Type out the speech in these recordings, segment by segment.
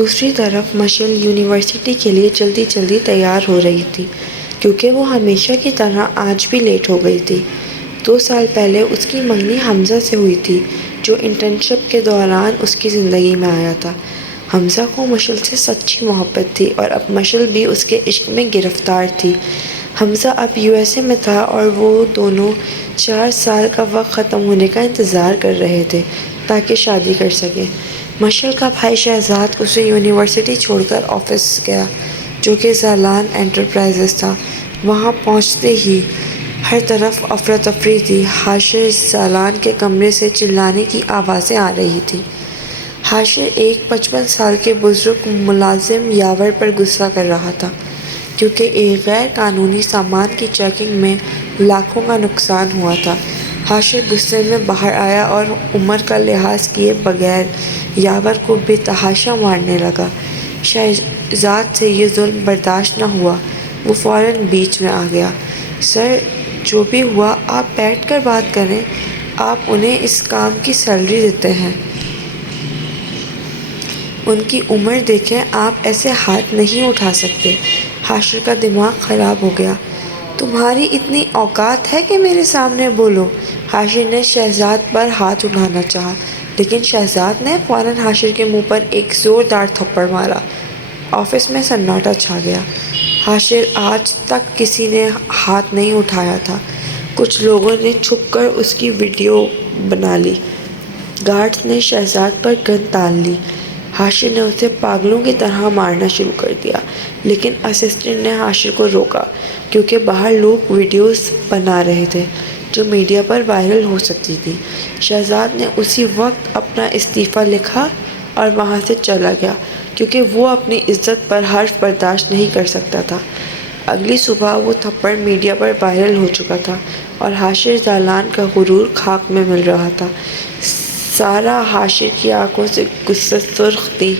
دوسری طرف مشل یونیورسٹی کے لیے جلدی جلدی تیار ہو رہی تھی، کیونکہ وہ ہمیشہ کی طرح آج بھی لیٹ ہو گئی تھی۔ 2 سال پہلے اس کی منگنی حمزہ سے ہوئی تھی، جو انٹرنشپ کے دوران اس کی زندگی میں آیا تھا۔ حمزہ کو مشل سے سچی محبت تھی اور اب مشل بھی اس کے عشق میں گرفتار تھی۔ حمزہ اب USA میں تھا اور وہ دونوں 4 سال کا وقت ختم ہونے کا انتظار کر رہے تھے تاکہ شادی کر سکیں۔ مشل کا بھائی شہزاد اسے یونیورسٹی چھوڑ کر آفس گیا، جو کہ زالان انٹرپرائزز تھا۔ وہاں پہنچتے ہی ہر طرف افراتفری تھی۔ حاشر زالان کے کمرے سے چلانے کی آوازیں آ رہی تھیں۔ حاشر ایک 55 سال کے بزرگ ملازم یاور پر غصہ کر رہا تھا، کیونکہ ایک غیر قانونی سامان کی چیکنگ میں لاکھوں کا نقصان ہوا تھا۔ حاشر غصے میں باہر آیا اور عمر کا لحاظ کیے بغیر یاور کو بے تحاشا مارنے لگا۔ شہزاد سے یہ ظلم برداشت نہ ہوا۔ وہ فوراً بیچ میں آ گیا۔ سر، جو بھی ہوا آپ بیٹھ کر بات کریں، آپ انہیں اس کام کی سیلری دیتے ہیں۔ ان کی عمر دیکھیں، آپ ایسے ہاتھ نہیں اٹھا سکتے۔ حاشر کا دماغ خراب ہو گیا۔ تمہاری اتنی اوقات ہے کہ میرے سامنے بولو؟ حاشر نے شہزاد پر ہاتھ اٹھانا چاہا، لیکن شہزاد نے فوراً حاشر کے منہ پر ایک زوردار تھپڑ مارا۔ آفس میں سناٹا چھا گیا۔ حاشر آج تک کسی نے ہاتھ نہیں اٹھایا تھا۔ کچھ لوگوں نے چھپ کر اس کی ویڈیو بنا لی۔ گارڈز نے شہزاد پر گن تان لی۔ حاشر نے اسے پاگلوں کی طرح مارنا شروع کر دیا، لیکن اسسٹنٹ نے حاشر کو روکا، کیونکہ باہر لوگ ویڈیوز بنا رہے تھے جو میڈیا پر وائرل ہو سکتی تھی۔ شہزاد نے اسی وقت اپنا استعفیٰ لکھا اور وہاں سے چلا گیا، کیونکہ وہ اپنی عزت پر حرف برداشت نہیں کر سکتا تھا۔ اگلی صبح وہ تھپڑ میڈیا پر وائرل ہو چکا تھا اور حاشر زالان کا غرور خاک میں مل رہا تھا۔ سارا حاشر کی آنکھوں سے غصے سرخ تھی۔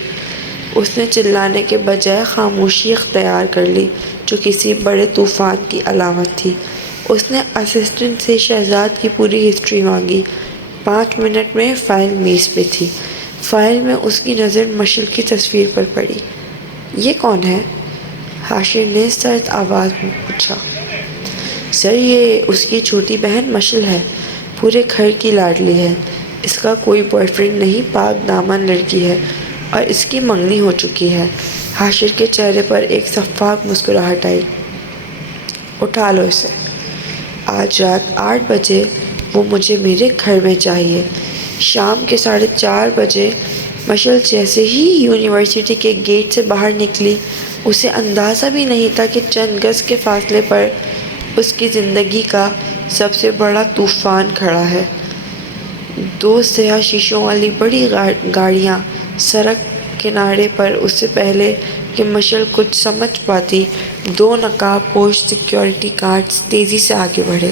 اس نے چلانے کے بجائے خاموشی اختیار کر لی، جو کسی بڑے طوفان کی علامت تھی۔ اس نے اسسٹنٹ سے شہزاد کی پوری ہسٹری مانگی۔ 5 منٹ میں فائل میز پہ تھی۔ فائل میں اس کی نظر مشل کی تصویر پر پڑی۔ یہ کون ہے؟ حاشر نے سرد آواز میں پوچھا۔ سر، یہ اس کی چھوٹی بہن مشل ہے، پورے گھر کی لاڈلی ہے۔ اس کا کوئی بوائے فرینڈ نہیں، پاک دامن لڑکی ہے اور اس کی منگنی ہو چکی ہے۔ حاشر کے چہرے پر ایک شفاف مسکراہٹ آئی۔ اٹھا لو اسے۔ آج رات 8 بجے وہ مجھے میرے گھر میں چاہیے۔ شام کے 4:30 بجے مشل جیسے ہی یونیورسٹی کے گیٹ سے باہر نکلی، اسے اندازہ بھی نہیں تھا کہ چند گز کے فاصلے پر اس کی زندگی کا سب سے بڑا طوفان کھڑا ہے۔ 2 سیاہ شیشوں والی بڑی گاڑیاں سڑک کنارے پر، اس سے پہلے کہ مشل کچھ سمجھ پاتی، 2 نقاب پوش سیکیورٹی گارڈز تیزی سے آگے بڑھے۔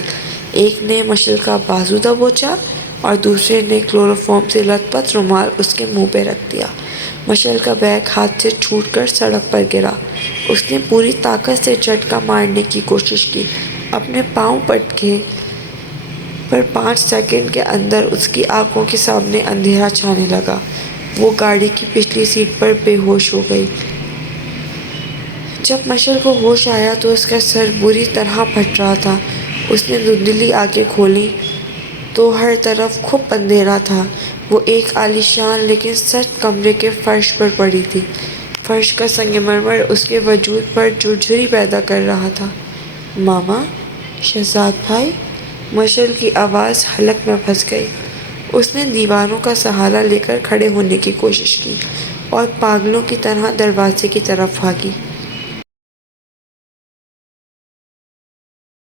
ایک نے مشل کا بازو دبوچا اور دوسرے نے کلوروفارم سے لت پت رومال اس کے منہ پہ رکھ دیا۔ مشل کا بیگ ہاتھ سے چھوٹ کر سڑک پر گرا۔ اس نے پوری طاقت سے جھٹکا مارنے کی کوشش کی، اپنے پاؤں پٹکے، پر 5 سیکنڈ کے اندر اس کی آنکھوں کے سامنے اندھیرا چھانے لگا۔ وہ گاڑی کی پچھلی سیٹ پر بے ہوش ہو گئی۔ جب مشل کو ہوش آیا تو اس کا سر بری طرح پھٹ رہا تھا۔ اس نے دھندلی آنکھیں کھولیں تو ہر طرف کھپ اندھیرا تھا۔ وہ ایک عالیشان لیکن سرد کمرے کے فرش پر پڑی تھی۔ فرش کا سنگ مرمر اس کے وجود پر جھرجھری پیدا کر رہا تھا۔ ماما، شہزاد بھائی، مشل کی آواز حلق میں پھنس گئی۔ اس نے دیواروں کا سہارا لے کر کھڑے ہونے کی کوشش کی اور پاگلوں کی طرح دروازے کی طرف بھاگی۔